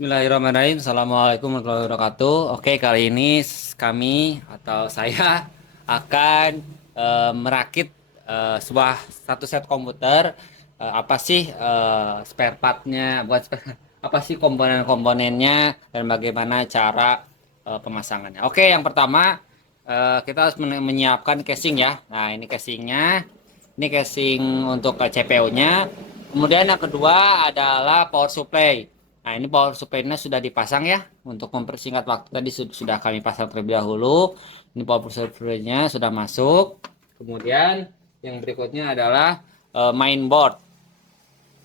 Bismillahirrahmanirrahim. Assalamualaikum warahmatullahi wabarakatuh. Oke, kali ini kami atau saya akan merakit sebuah satu set komputer. Apa sih spare partnya? Buat apa sih komponen-komponennya dan bagaimana cara pemasangannya? Oke, yang pertama kita harus menyiapkan casing ya. Nah, ini casingnya. Ini casing untuk CPU-nya. Kemudian yang kedua adalah power supply. Nah, ini power supply-nya sudah dipasang ya. Untuk mempersingkat waktu tadi sudah kami pasang terlebih dahulu. Ini power supply-nya sudah masuk. Kemudian yang berikutnya adalah mainboard.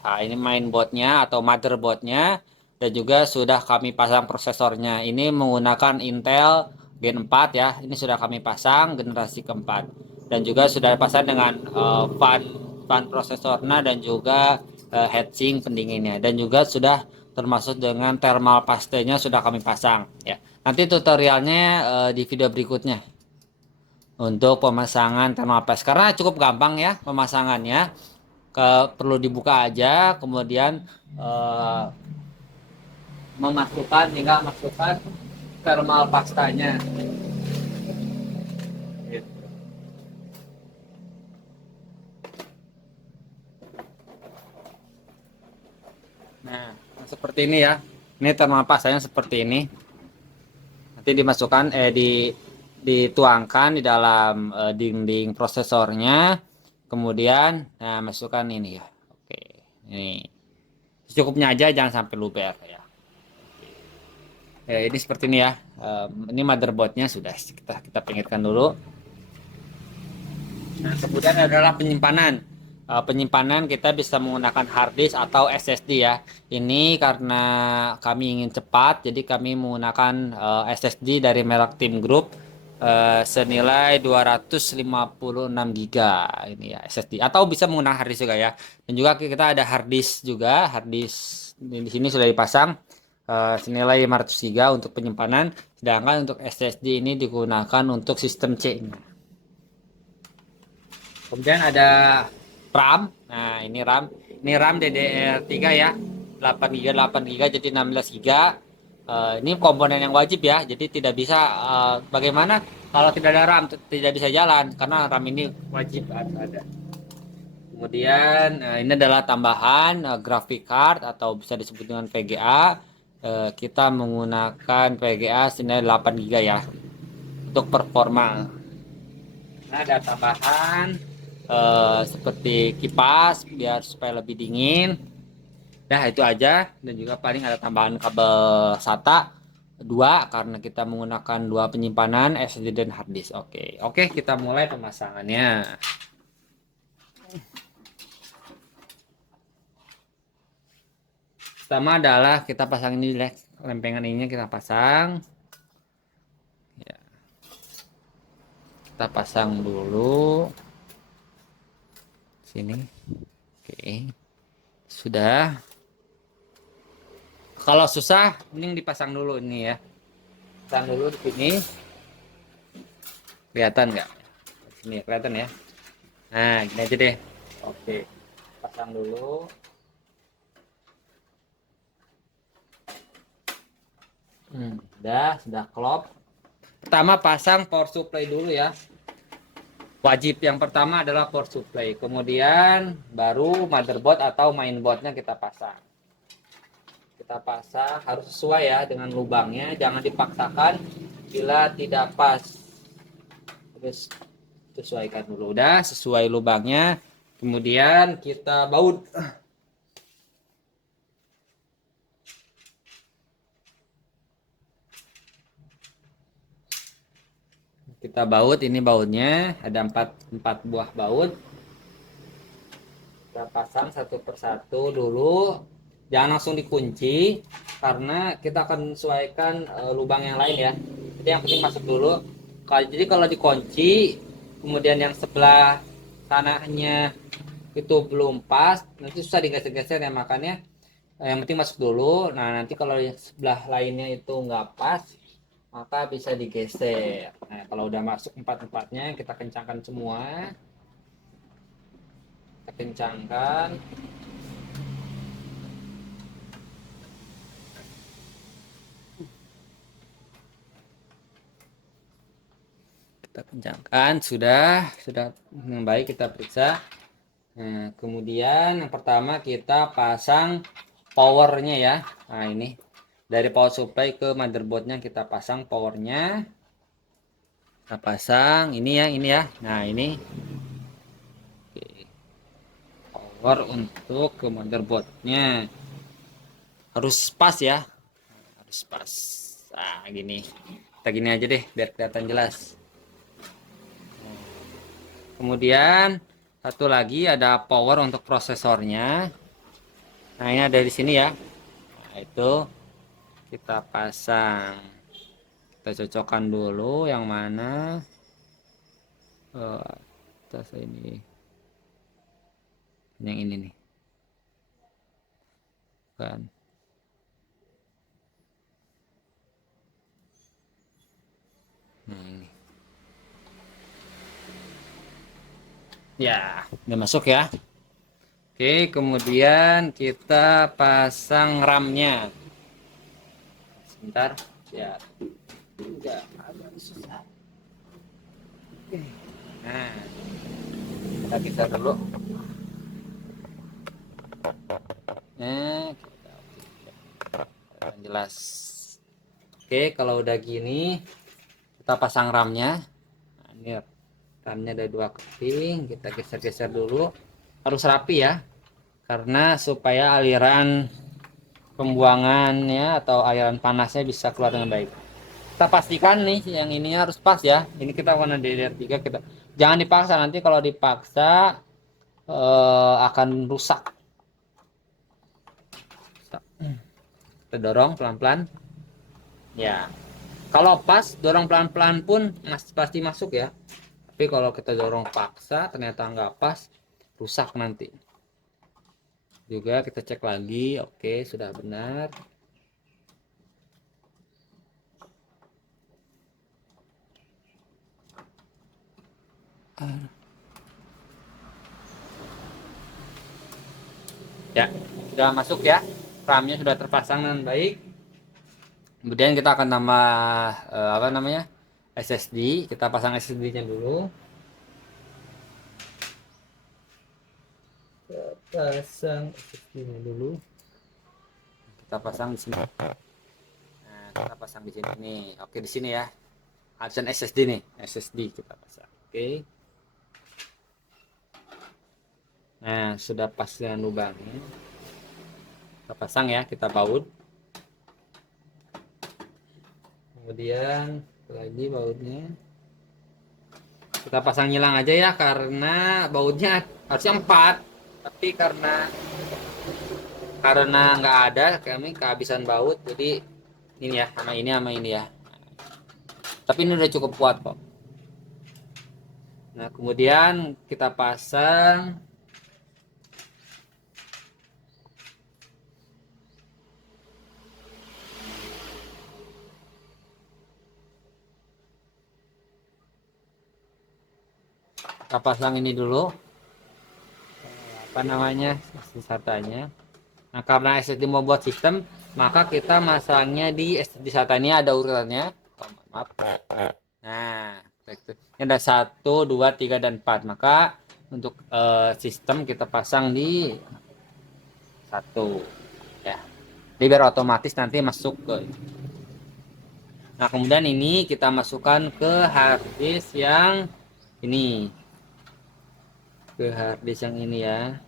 Nah, ini mainboardnya atau motherboardnya dan juga sudah kami pasang prosesornya. Ini menggunakan Intel Gen 4 ya. Ini sudah kami pasang generasi keempat dan juga sudah pasang dengan fan prosesornya dan juga heatsink pendinginnya dan juga sudah termasuk dengan thermal paste-nya sudah kami pasang ya. Nanti tutorialnya di video berikutnya untuk pemasangan thermal paste karena cukup gampang ya pemasangannya. Perlu dibuka aja kemudian eh, tinggal masukkan thermal pastanya gitu. Nah, seperti ini ya. Ini thermal pastanya seperti ini. Nanti dimasukkan dituangkan di dalam dinding prosesornya. Kemudian nah masukkan ini ya. Oke. Ini cukupnya aja jangan sampai luber ya. Ya, ini seperti ini ya. Ini motherboardnya sudah kita pinggirkan dulu. Nah, kemudian adalah penyimpanan. Penyimpanan kita bisa menggunakan hard disk atau SSD ya. Ini karena kami ingin cepat, jadi kami menggunakan SSD dari merek Team Group senilai 256 giga ini ya SSD. Atau bisa menggunakan hard disk juga ya. Dan juga kita ada hard disk juga, hard disk di sini sudah dipasang senilai 500 giga untuk penyimpanan. Sedangkan untuk SSD ini digunakan untuk sistem C. Kemudian ada RAM. Nah, ini RAM. Ini RAM DDR3 ya. 8 GB 8 GB jadi 16 GB. Ini komponen yang wajib ya. Jadi tidak bisa bagaimana kalau tidak ada RAM tidak bisa jalan karena RAM ini wajib ada. Kemudian ini adalah tambahan graphic card atau bisa disebut dengan VGA. Kita menggunakan VGA senilai 8 GB ya untuk performa. Nah, ada tambahan seperti kipas biar supaya lebih dingin. Nah, itu aja dan juga paling ada tambahan kabel SATA dua karena kita menggunakan dua penyimpanan SSD dan hard disk. Oke, oke kita mulai pemasangannya. Pertama adalah kita pasang ini lempengan ininya kita pasang. Ya, kita pasang dulu sini. Oke, sudah. Kalau susah, mending dipasang dulu ini ya. Pasang dulu di sini. Kelihatan nggak? Sini kelihatan ya. Nah, gini aja deh. Oke, pasang dulu. Sudah klop. Pertama pasang power supply dulu ya. Wajib yang pertama adalah power supply. Kemudian baru motherboard atau mainboardnya kita pasang. Kita pasang harus sesuai ya dengan lubangnya. Jangan dipaksakan bila tidak pas. Terus sesuaikan dulu. Udah sesuai lubangnya. Kemudian kita baut. Kita baut, ini bautnya ada empat buah baut. Kita pasang satu persatu dulu. Jangan langsung dikunci karena kita akan sesuaikan lubang yang lain ya. Jadi yang penting masuk dulu. Jadi kalau dikunci, kemudian yang sebelah tanahnya itu belum pas, nanti susah digeser-geser ya makanya yang penting masuk dulu. Nah nanti kalau yang sebelah lainnya itu nggak pas, maka bisa digeser. Nah kalau udah masuk empat-empatnya kita kencangkan semua, kita kencangkan. kita kencangkan, sudah baik, kita periksa. Nah, kemudian yang pertama kita pasang powernya ya. Nah, ini dari power supply ke motherboardnya kita pasang powernya. Kita pasang ini ya. Nah, ini power untuk ke motherboardnya harus pas ya, harus pas. Nah, gini, kita gini aja deh biar kelihatan jelas. Kemudian satu lagi ada power untuk prosesornya. Nah, ini ada di sini ya. Nah, itu kita pasang, kita cocokkan dulu yang mana atas ini, yang ini nih kan. Nah, ini ya udah masuk ya. Oke, kemudian kita pasang RAM-nya. Sebentar ya, enggak agak susah. Oke. Nah, kita geser dulu. Nah, kita jelas. Oke, kalau udah gini kita pasang RAM-nya. Nah, ini RAM-nya ada 2 keping, kita geser-geser dulu. Harus rapi ya, karena supaya aliran pembuangannya atau aliran panasnya bisa keluar dengan baik. Kita pastikan nih yang ini harus pas ya. Ini kita warna DDR3, kita jangan dipaksa, nanti kalau dipaksa akan rusak. Kita dorong pelan-pelan ya. Kalau pas dorong pelan-pelan pun pasti masuk ya, tapi kalau kita dorong paksa ternyata nggak pas, rusak nanti. Juga kita cek lagi, oke sudah benar. Ya, sudah masuk ya, RAM-nya sudah terpasang dengan baik. Kemudian kita akan tambah apa namanya, SSD. Kita pasang SSD-nya dulu. Kita pasang SSD-nya dulu. Kita pasang di sini. Nah, kita pasang di sini nih. Oke, di sini ya. Adsen SSD nih, SSD kita pasang. Oke. Nah, sudah pas dengan lubangnya. Kita pasang ya, kita baut. Kemudian lagi bautnya. Kita pasang nyilang aja ya, karena bautnya harusnya 4. Tapi karena nggak ada, kami kehabisan baut. Jadi ini ya, sama ini ya. Tapi ini udah cukup kuat kok. Nah, kemudian kita pasang ini dulu, apa namanya, SSD-nya. Nah, karena SSD mau buat sistem, maka kita masangnya di SSD SATA. Ini ada urutannya. Oh, maaf. Nah, ini ada 1, 2, 3, dan 4. Maka untuk sistem kita pasang di 1 ya. Jadi biar otomatis nanti masuk ke. Nah, kemudian ini kita masukkan ke harddisk yang ini. Ke harddisk yang ini ya.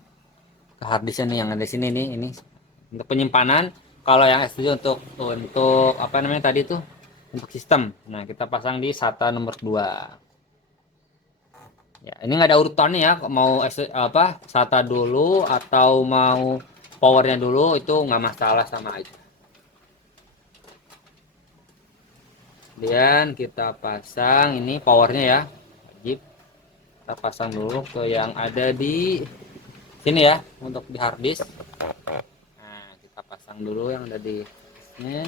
Ke harddisk ini yang ada di sini nih, ini untuk penyimpanan. Kalau yang SSD untuk apa namanya tadi tuh, untuk sistem. Nah, kita pasang di SATA nomor 2. Ya, ini nggak ada urutannya ya, mau apa SATA dulu atau mau powernya dulu, itu nggak masalah, sama aja. Kemudian kita pasang ini powernya ya, wajib kita pasang dulu ke yang ada di sini ya, untuk di harddisk. Nah, kita pasang dulu yang ada di sini.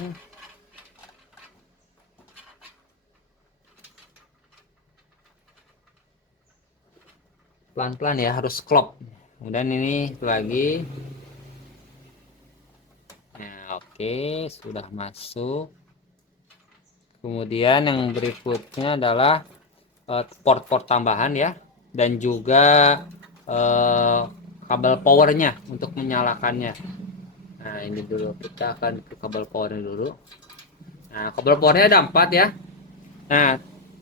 Pelan-pelan ya, harus klop. Kemudian ini lagi. Nah, oke, sudah masuk. Kemudian yang berikutnya adalah port-port tambahan ya, dan juga eh, kabel powernya untuk menyalakannya. Nah ini dulu kita akan ke kabel powernya dulu. Nah kabel powernya ada 4 ya. Nah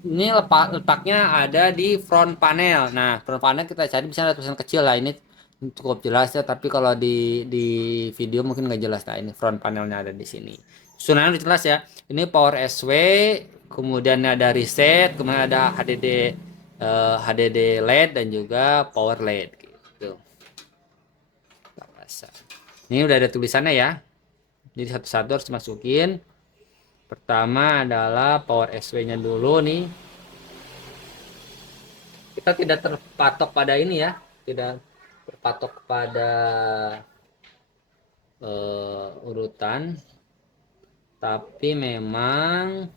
ini letaknya ada di front panel. Nah front panel kita cari bisa ada tulisan kecil lah, ini cukup jelas ya, tapi kalau di video mungkin nggak jelas. Nah ini front panelnya ada di sini. Sunanya udah jelas ya. Ini power SW, kemudian ada reset, kemudian ada HDD LED dan juga power LED gitu. Ini udah ada tulisannya ya. Jadi satu-satu harus masukin. Pertama adalah power SW-nya dulu nih. Kita tidak terpatok pada ini ya, tidak terpatok pada urutan, tapi memang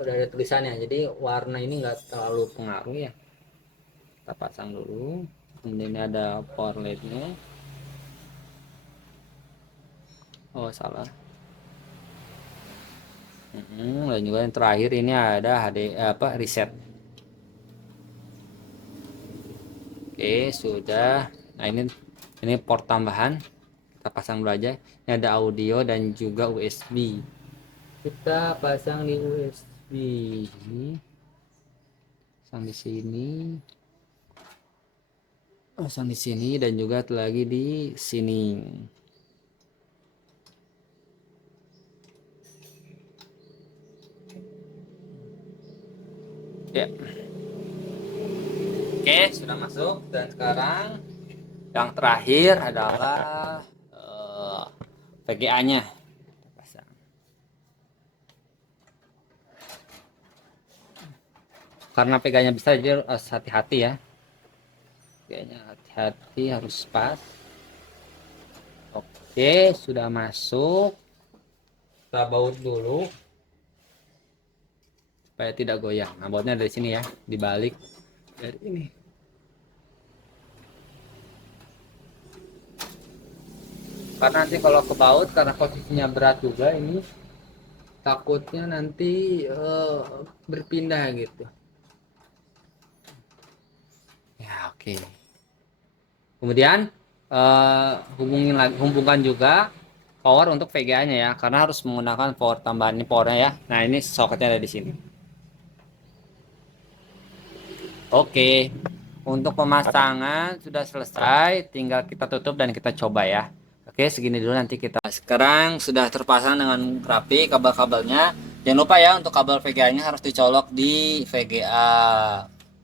udah ada tulisannya, jadi warna ini enggak terlalu pengaruh ya. Kita pasang dulu. Kemudian ini ada power LED-nya. Oh salah. Dan juga yang terakhir ini ada reset. Oke sudah. Nah ini port tambahan, kita pasang dulu aja. Ini ada audio dan juga USB. Kita pasang di USB ini, pasang di sini, pasang di sini, dan juga lagi di sini. Ya. Oke sudah masuk, dan sekarang yang terakhir adalah VGA-nya. Karena pegangnya bisa, jadi harus hati-hati ya. Kayaknya hati-hati, harus pas. Oke sudah masuk. Kita baut dulu supaya tidak goyang. Nah bautnya dari sini ya, dibalik dari ini. Karena nanti kalau ke baut, karena posisinya berat juga ini, takutnya nanti berpindah gitu ya. Oke kemudian hubungkan juga power untuk VGA nya ya, karena harus menggunakan power tambahan. Ini powernya ya. Nah ini soketnya ada di sini. Oke untuk pemasangan sudah selesai, tinggal kita tutup dan kita coba ya. Oke segini dulu, nanti kita sekarang sudah terpasang dengan rapi kabel-kabelnya. Jangan lupa ya, untuk kabel VGA nya harus dicolok di VGA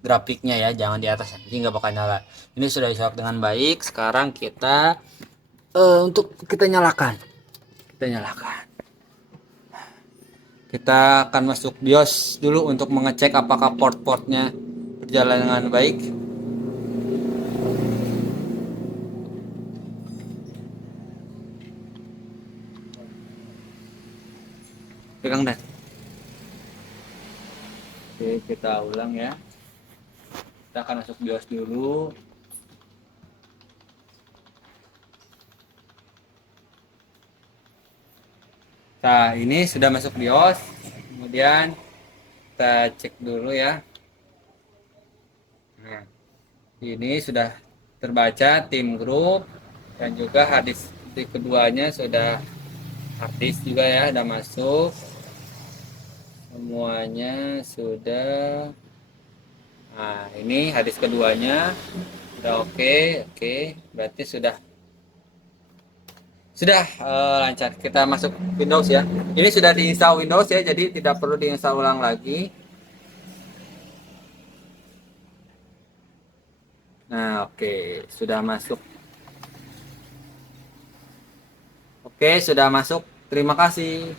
grafiknya ya, jangan di atas, jadi nggak bakal nyala. Ini sudah dicolok dengan baik. Sekarang kita untuk kita nyalakan, kita akan masuk BIOS dulu untuk mengecek apakah port-portnya berjalan dengan baik. Pegang dan. Oke kita ulang ya. Kita akan masuk BIOS dulu. Nah ini sudah masuk BIOS. Kemudian kita cek dulu ya. Nah ini sudah terbaca tim grup, dan juga harddisk keduanya sudah, harddisk juga ya udah masuk semuanya sudah. Nah ini harddisk keduanya udah oke, berarti sudah lancar. Kita masuk Windows ya. Ini sudah diinstal Windows ya, jadi tidak perlu diinstal ulang lagi. Nah oke sudah masuk. Oke sudah masuk, terima kasih.